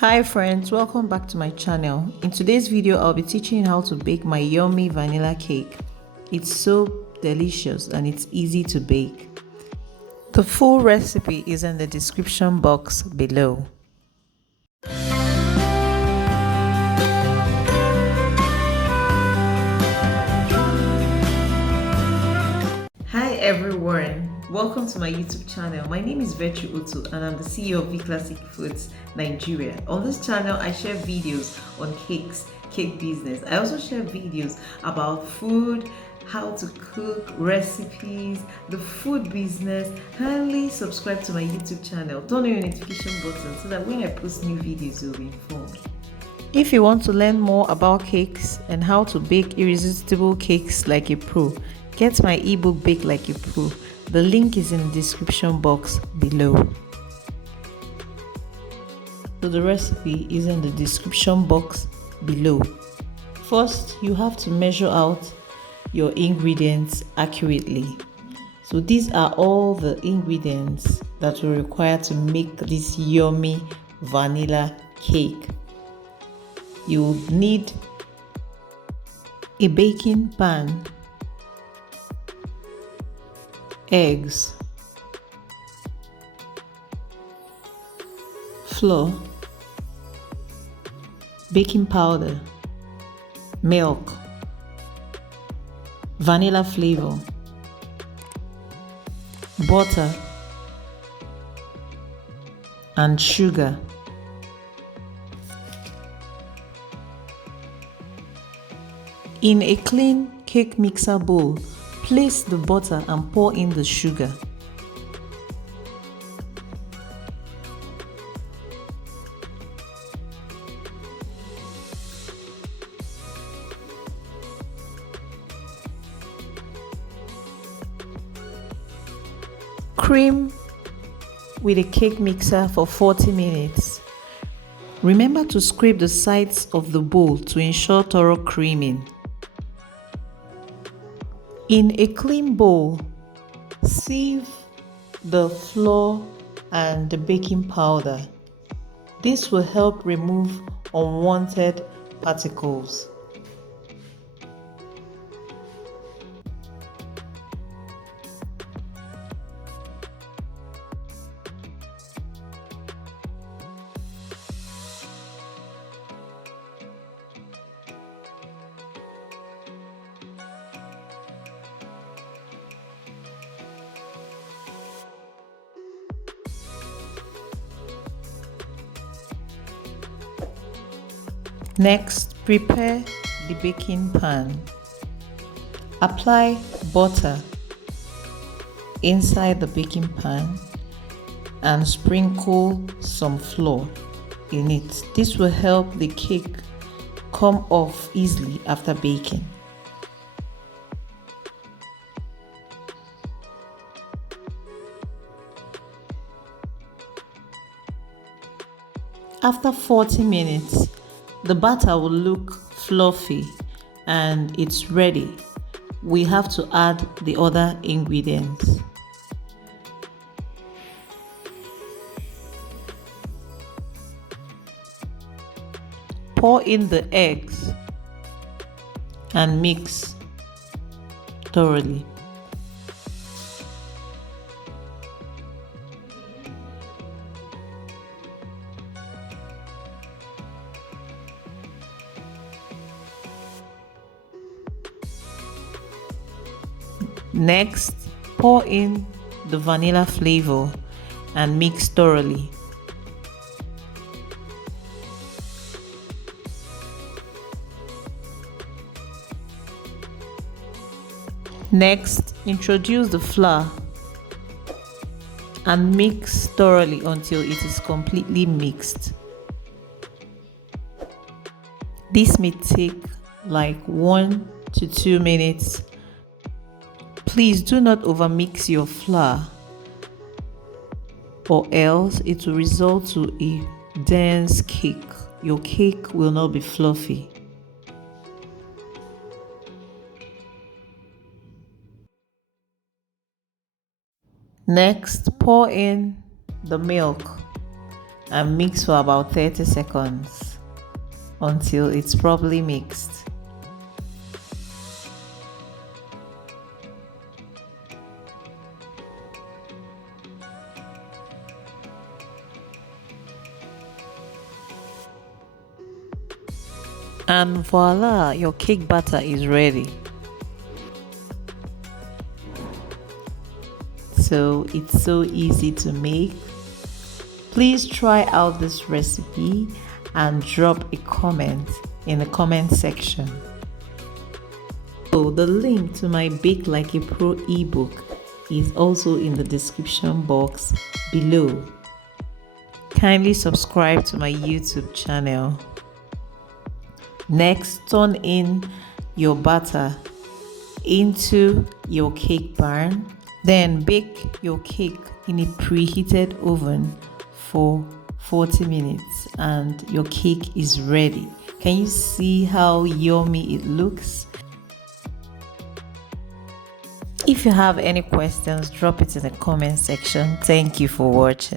Hi friends, welcome back to my channel. In today's video, I'll be teaching you how to bake my yummy vanilla cake. It's so delicious and it's easy to bake. The full recipe is in the description box below. Hi everyone, welcome to my YouTube channel. My name is Virtue Utu and I'm the CEO of V Classic Foods Nigeria. On this channel, I share videos on cakes, cake business. I also share videos about food, how to cook, recipes, the food business. Kindly subscribe to my YouTube channel. Turn on your notification button so that when I post new videos, you'll be informed. If you want to learn more about cakes and how to bake irresistible cakes like a pro, get my ebook Bake Like a Pro. The link is in the description box below. So the recipe is in the description box below. First, you have to measure out your ingredients accurately. So these are all the ingredients that we require to make this yummy vanilla cake. You will need a baking pan, eggs, flour, baking powder, milk, vanilla flavor, butter, and sugar. In a clean cake mixer bowl, place the butter and pour in the sugar. Cream with a cake mixer for 40 minutes. Remember to scrape the sides of the bowl to ensure thorough creaming. In a clean bowl, sieve the flour and the baking powder. This will help remove unwanted particles. Next, prepare the baking pan. Apply butter inside the baking pan and sprinkle some flour in it. This will help the cake come off easily after baking. After 40 minutes, the batter will look fluffy and it's ready. We have to add the other ingredients. Pour in the eggs and mix thoroughly. Next, pour in the vanilla flavor and mix thoroughly. Next, introduce the flour and mix thoroughly until it is completely mixed. This may take like 1 to 2 minutes. Please do not overmix your flour or else it will result to a dense cake. Your cake will not be fluffy. Next, pour in the milk and mix for about 30 seconds until it's properly mixed. And voila, your cake batter is ready. So it's so easy to make. Please try out this recipe and drop a comment in the comment section. So the link to my Bake Like a Pro ebook is also in the description box below. Kindly subscribe to my YouTube channel. Next, turn in your batter into your cake pan. Then bake your cake in a preheated oven for 40 minutes and your cake is ready. Can you see how yummy it looks? If you have any questions, drop it in the comment section. Thank you for watching.